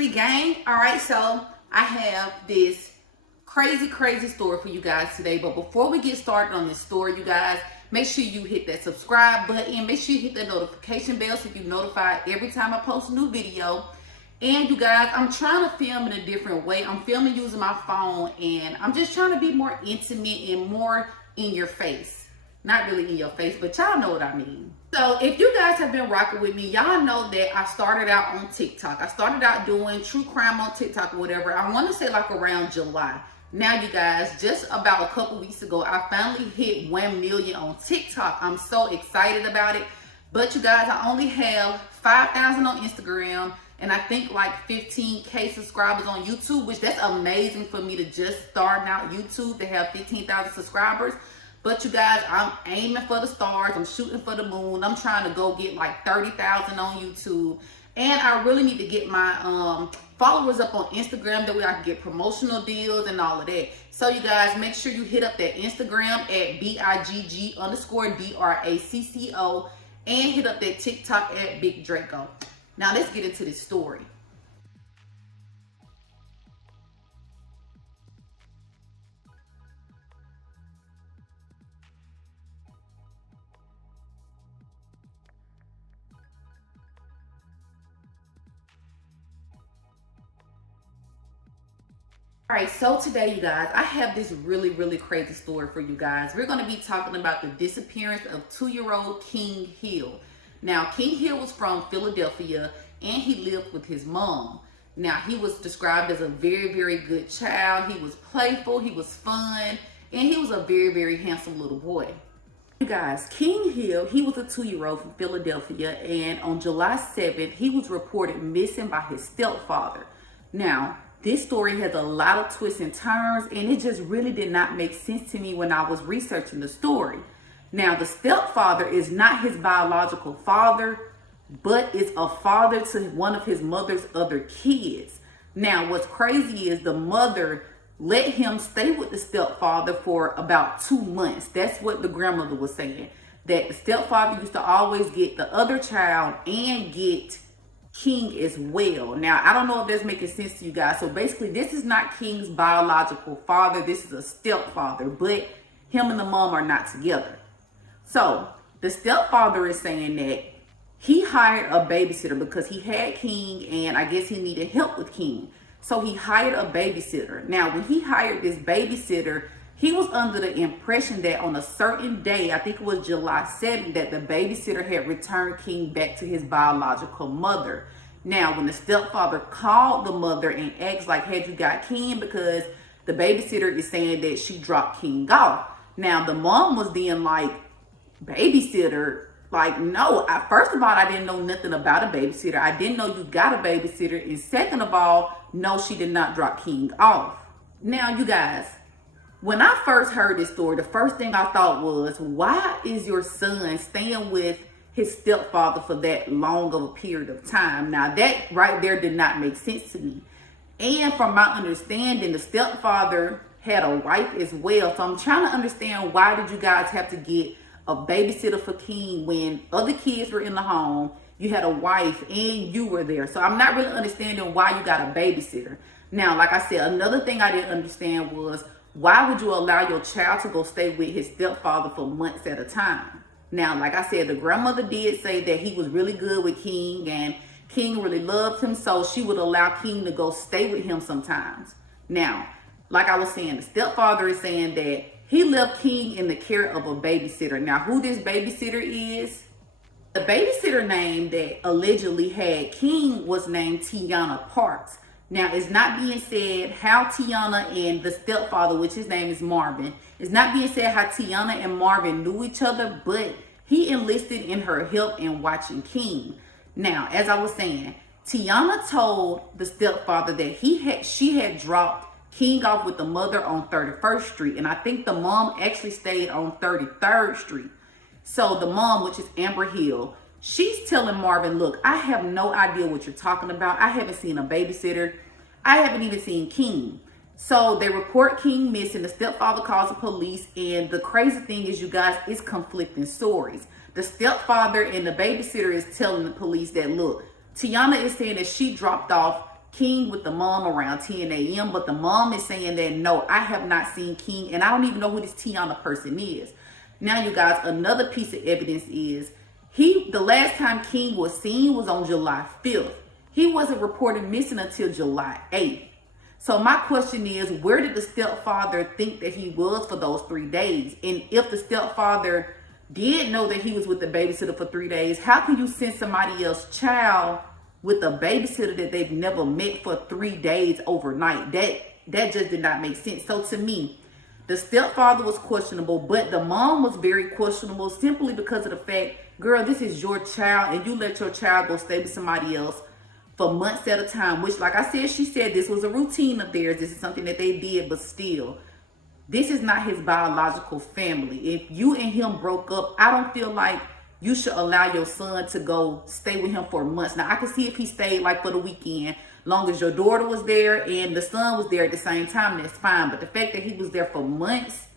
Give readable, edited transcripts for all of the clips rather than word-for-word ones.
Mystery gang. All right, so I have this crazy story for you guys today. But before we get started on this story, you guys, make sure you hit that subscribe button. Make sure you hit the notification bell so you're notified every time I post a new video. And you guys, I'm trying to film in a different way. I'm filming using my phone, and I'm just trying to be more intimate and more in your face. Not really in your face, but y'all know what I mean. So if you guys have been rocking with me, y'all know that I started out on TikTok. I started out doing true crime on TikTok or whatever. I want to say like around July. Now you guys, just about a couple weeks ago, I finally hit 1 million on TikTok. I'm so excited about it. But you guys, I only have 5,000 on Instagram, and I think like 15K subscribers on YouTube, which that's amazing for me to just start out YouTube to have 15,000 subscribers. But you guys, I'm aiming for the stars. I'm shooting for the moon. I'm trying to go get like 30,000 on YouTube. And I really need to get my followers up on Instagram. That way I can get promotional deals and all of that. So you guys, make sure you hit up that Instagram at BIGG_DRACCO. And hit up that TikTok at Big Draco. Now let's get into this story. All right, so today, you guys, I have this really crazy story for you guys. We're going to be talking about the disappearance of 2-year-old King Hill. Now, King Hill was from Philadelphia, and he lived with his mom. Now, he was described as a very good child. He was playful, he was fun, and he was a very handsome little boy. You guys, King Hill, he was a 2-year-old from Philadelphia, and on July 7th, he was reported missing by his stepfather. Now, this story has a lot of twists and turns, and it just really did not make sense to me when I was researching the story. Now, the stepfather is not his biological father, but is a father to one of his mother's other kids. Now, what's crazy is the mother let him stay with the stepfather for about 2 months. That's what the grandmother was saying, that the stepfather used to always get the other child and get King as well. Now, I don't know if that's making sense to you guys. So basically, this is not King's biological father. This is a stepfather, but him and the mom are not together. So the stepfather is saying that he hired a babysitter because he had King, and I guess he needed help with King. So he hired a babysitter. Now, when he hired this babysitter, he was under the impression that on a certain day, I think it was July 7th, that the babysitter had returned King back to his biological mother. Now, when the stepfather called the mother and asked, like, had you got King? Because the babysitter is saying that she dropped King off. Now, the mom was then like, babysitter? Like, no. First of all, I didn't know nothing about a babysitter. I didn't know you got a babysitter. And second of all, no, she did not drop King off. Now, you guys, when I first heard this story, the first thing I thought was, why is your son staying with his stepfather for that long of a period of time? Now, that right there did not make sense to me. And from my understanding, the stepfather had a wife as well. So I'm trying to understand, why did you guys have to get a babysitter for King when other kids were in the home, you had a wife, and you were there? So I'm not really understanding why you got a babysitter. Now, like I said, another thing I didn't understand was, why would you allow your child to go stay with his stepfather for months at a time? Now, like I said, the grandmother did say that he was really good with King, and King really loved him, so she would allow King to go stay with him sometimes. Now, like I was saying, the stepfather is saying that he left King in the care of a babysitter. Now, who this babysitter is? The babysitter name that allegedly had King was named Tiana Parks. Now, it's not being said how Tiana and the stepfather, which his name is Marvin, it's not being said how Tiana and Marvin knew each other, but he enlisted in her help in watching King. Now, as I was saying, Tiana told the stepfather that she had dropped King off with the mother on 31st Street, and I think the mom actually stayed on 33rd Street. So the mom, which is Amber Hill, she's telling Marvin, look, I have no idea what you're talking about. I haven't seen a babysitter. I haven't even seen King. So they report King missing. The stepfather calls the police. And the crazy thing is, you guys, it's conflicting stories. The stepfather and the babysitter is telling the police that, look, Tiana is saying that she dropped off King with the mom around 10 a.m. But the mom is saying that, no, I have not seen King, and I don't even know who this Tiana person is. Now, you guys, another piece of evidence is the last time King was seen was on July 5th. He wasn't reported missing until July 8th. So my question is, where did the stepfather think that he was for those 3 days? And if the stepfather did know that he was with the babysitter for 3 days, how can you send somebody else's child with a babysitter that they've never met for 3 days overnight? That just did not make sense. So to me, the stepfather was questionable, but the mom was very questionable simply because of the fact, girl, this is your child, and you let your child go stay with somebody else for months at a time, which, like I said, she said this was a routine of theirs. This is something that they did, but still, this is not his biological family. If you and him broke up, I don't feel like you should allow your son to go stay with him for months. Now, I can see if he stayed like for the weekend, long as your daughter was there and the son was there at the same time, that's fine. But the fact that he was there for months,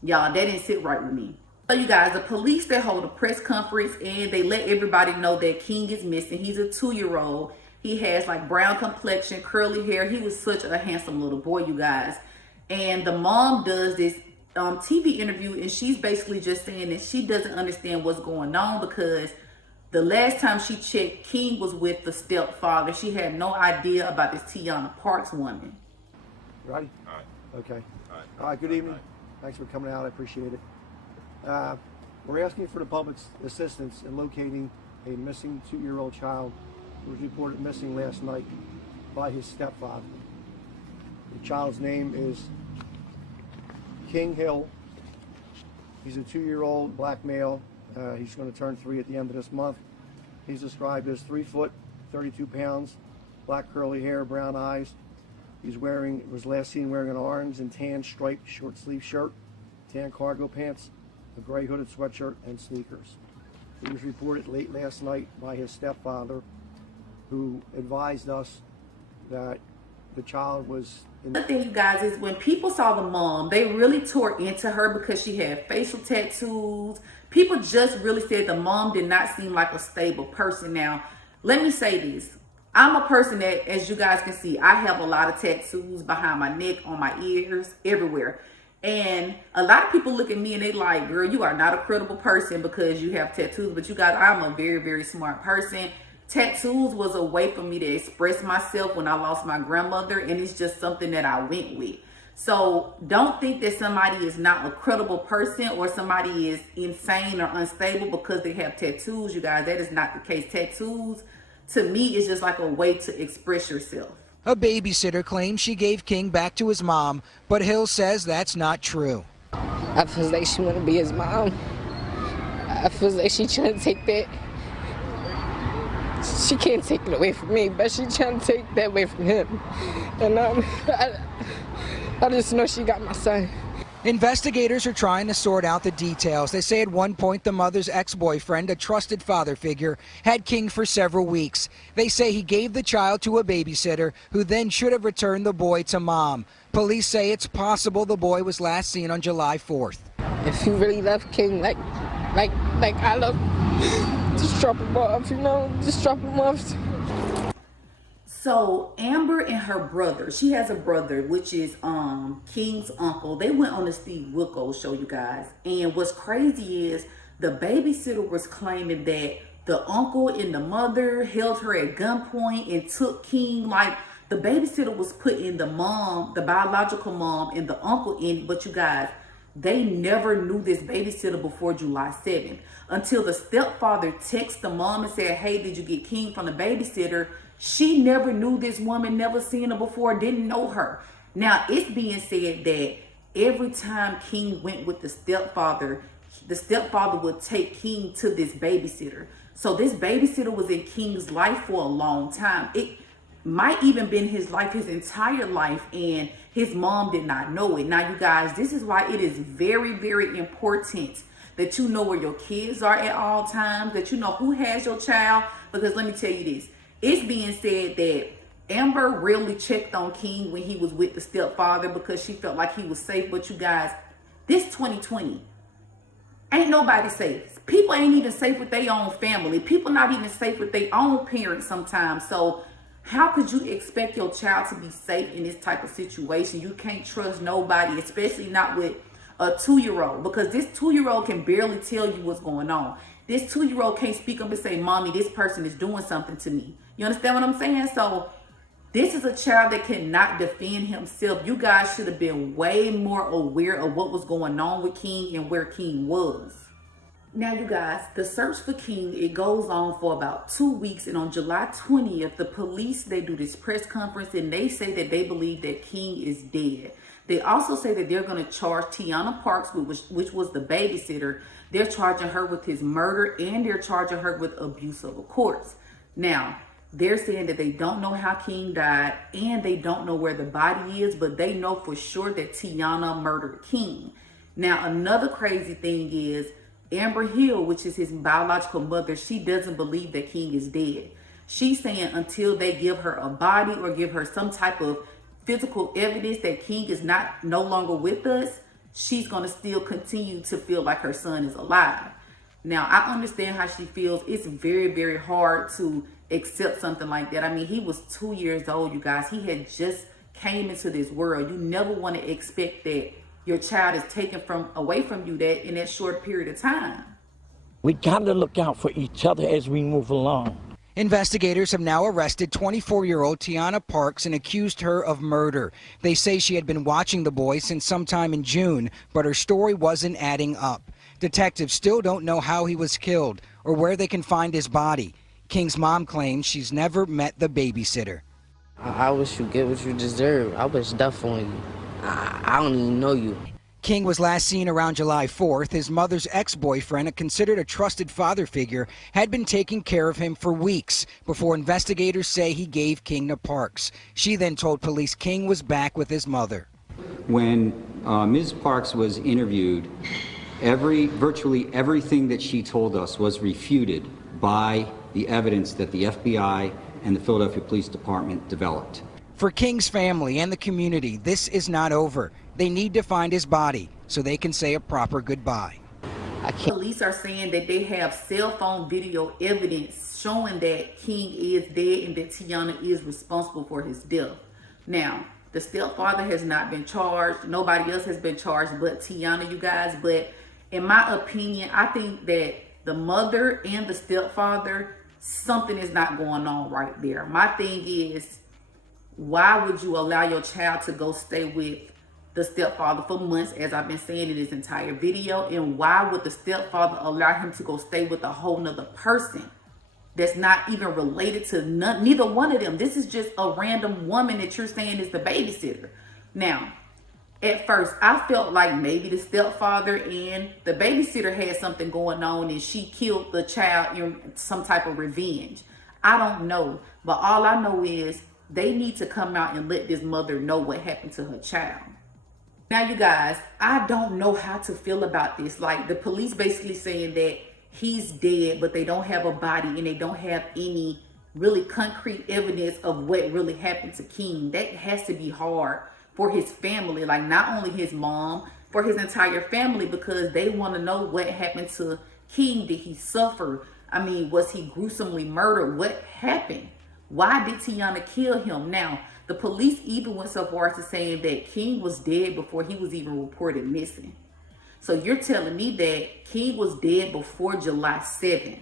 y'all, that didn't sit right with me. So you guys, the police, they hold a press conference and they let everybody know that King is missing. He's a 2-year-old. He has like brown complexion, curly hair. He was such a handsome little boy, you guys. And the mom does this TV interview, and she's basically just saying that she doesn't understand what's going on because the last time she checked, King was with the stepfather. She had no idea about this Tiana Parks woman. Ready? All right. Okay. All right. All right, good evening. Thanks for coming out. I appreciate it. We're asking for the public's assistance in locating a missing 2-year-old child who was reported missing last night by his stepfather. The child's name is King Hill. He's a 2-year-old black male. He's going to turn 3 at the end of this month. He's described as 3 foot, 32 pounds, black curly hair, brown eyes. Was last seen wearing an orange and tan striped short sleeve shirt, tan cargo pants, a gray hooded sweatshirt, and sneakers. He was reported late last night by his stepfather, who advised us that the child was The thing, you guys, is when people saw the mom, they really tore into her because she had facial tattoos. People just really said the mom did not seem like a stable person. Now, let me say this. I'm a person that, as you guys can see, I have a lot of tattoos behind my neck, on my ears, everywhere. And a lot of people look at me and they like, girl, you are not a credible person because you have tattoos. But you guys, I'm a very, very smart person. Tattoos was a way for me to express myself when I lost my grandmother, and it's just something that I went with. So don't think that somebody is not a credible person or somebody is insane or unstable because they have tattoos, you guys. That is not the case. Tattoos, to me, is just like a way to express yourself. A babysitter claims she gave King back to his mom, but Hill says that's not true. I feel like she want to be his mom. I feel like she trying to take that. She can't take it away from me, but she trying to take that away from him. And I just know she got my son. Investigators are trying to sort out the details. They say at one point the mother's ex-boyfriend, a trusted father figure, had King for several weeks. They say he gave the child to a babysitter who then should have returned the boy to mom. Police say it's possible the boy was last seen on July 4th. If you really love King like I love, just drop him off, you know, just drop him off. So Amber and her brother, she has a brother, which is King's uncle. They went on the Steve Wilkos show, you guys. And what's crazy is the babysitter was claiming that the uncle and the mother held her at gunpoint and took King. Like, the babysitter was putting the mom, the biological mom, and the uncle in. But you guys, they never knew this babysitter before July 7th until the stepfather texted the mom and said, hey, did you get King from the babysitter? She never knew this woman, never seen her before, didn't know her. Now, it's being said that every time King went with the stepfather would take King to this babysitter. So this babysitter was in King's life for a long time. It might even been his life, his entire life, and his mom did not know it. Now, you guys, this is why it is very, very important that you know where your kids are at all times, that you know who has your child, because let me tell you this. It's being said that Amber really checked on King when he was with the stepfather because she felt like he was safe. But you guys, this 2020, ain't nobody safe. People ain't even safe with their own family. People not even safe with their own parents sometimes. So How could you expect your child to be safe in this type of situation? You can't trust nobody, especially not with a 2-year-old, because this 2-year-old can barely tell you what's going on. This 2-year-old can't speak up and say, Mommy, this person is doing something to me. You understand what I'm saying? So this is a child that cannot defend himself. You guys should have been way more aware of what was going on with King and where King was. Now, you guys, the search for King, it goes on for about 2 weeks. And on July 20th, the police, they do this press conference and they say that they believe that King is dead. They also say that they're going to charge Tiana Parks, which was the babysitter. They're charging her with his murder and they're charging her with abuse of a corpse. Now, they're saying that they don't know how King died and they don't know where the body is, but they know for sure that Tiana murdered King. Now, another crazy thing is Amber Hill, which is his biological mother, she doesn't believe that King is dead. She's saying until they give her a body or give her some type of physical evidence that King is no longer with us, she's going to still continue to feel like her son is alive. Now, I understand how she feels. It's very, very hard to accept something like that. I mean, he was 2 years old, you guys. He had just came into this world. You never want to expect that your child is taken away from you that in that short period of time. We got to look out for each other as we move along. Investigators have now arrested 24-year-old Tiana Parks and accused her of murder. They say she had been watching the boy since sometime in June, but her story wasn't adding up. Detectives still don't know how he was killed or where they can find his body. King's mom claims she's never met the babysitter. I wish you get what you deserve. I wish death on you. I don't even know you. King was last seen around July 4th. His mother's ex-boyfriend, considered a trusted father figure, had been taking care of him for weeks before investigators say he gave King to Parks. She then told police King was back with his mother. When Ms. Parks was interviewed, virtually everything that she told us was refuted by the evidence that the FBI and the Philadelphia Police Department developed. For King's family and the community, this is not over. They need to find his body so they can say a proper goodbye. Police are saying that they have cell phone video evidence showing that King is dead and that Tiana is responsible for his death. Now, the stepfather has not been charged. Nobody else has been charged but Tiana, you guys. But in my opinion, I think that the mother and the stepfather, something is not going on right there. My thing is, why would you allow your child to go stay with the stepfather for months, as I've been saying in this entire video? And why would the stepfather allow him to go stay with a whole nother person that's not even related to neither one of them? This is just a random woman that you're saying is the babysitter. Now, at first, I felt like maybe the stepfather and the babysitter had something going on and she killed the child in some type of revenge. I don't know. But all I know is they need to come out and let this mother know what happened to her child. Now, you guys, I don't know how to feel about this. Like, the police basically saying that he's dead, but they don't have a body and they don't have any really concrete evidence of what really happened to King. That has to be hard for his family, like not only his mom, for his entire family, because they want to know what happened to King. Did he suffer? I mean, was he gruesomely murdered? What happened? Why did Tiana kill him? Now, the police even went so far as to saying that King was dead before he was even reported missing. So you're telling me that King was dead before July 7th.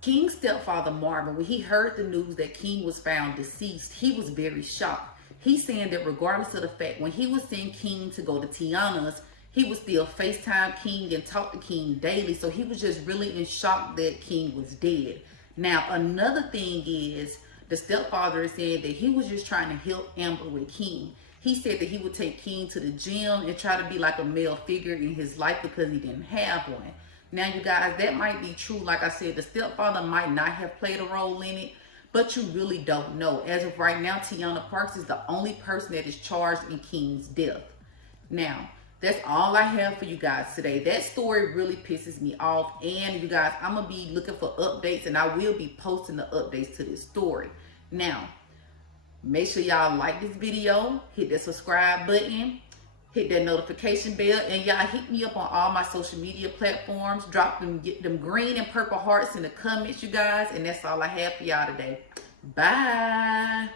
King's stepfather, Marvin, when he heard the news that King was found deceased, he was very shocked. He's saying that regardless of the fact, when he was seeing King to go to Tiana's, he would still FaceTime King and talk to King daily. So he was just really in shock that King was dead. Now, another thing is, the stepfather is saying that he was just trying to help Amber with King. He said that he would take King to the gym and try to be like a male figure in his life because he didn't have one. Now, you guys, that might be true. Like I said, the stepfather might not have played a role in it, but you really don't know. As of right now, Tiana Parks is the only person that is charged in King's death. Now, that's all I have for you guys today. That story really pisses me off. And you guys, I'm going to be looking for updates and I will be posting the updates to this story. Now, make sure y'all like this video, hit that subscribe button, hit that notification bell, and y'all hit me up on all my social media platforms. Drop them, get them green and purple hearts in the comments, you guys. And that's all I have for y'all today. Bye.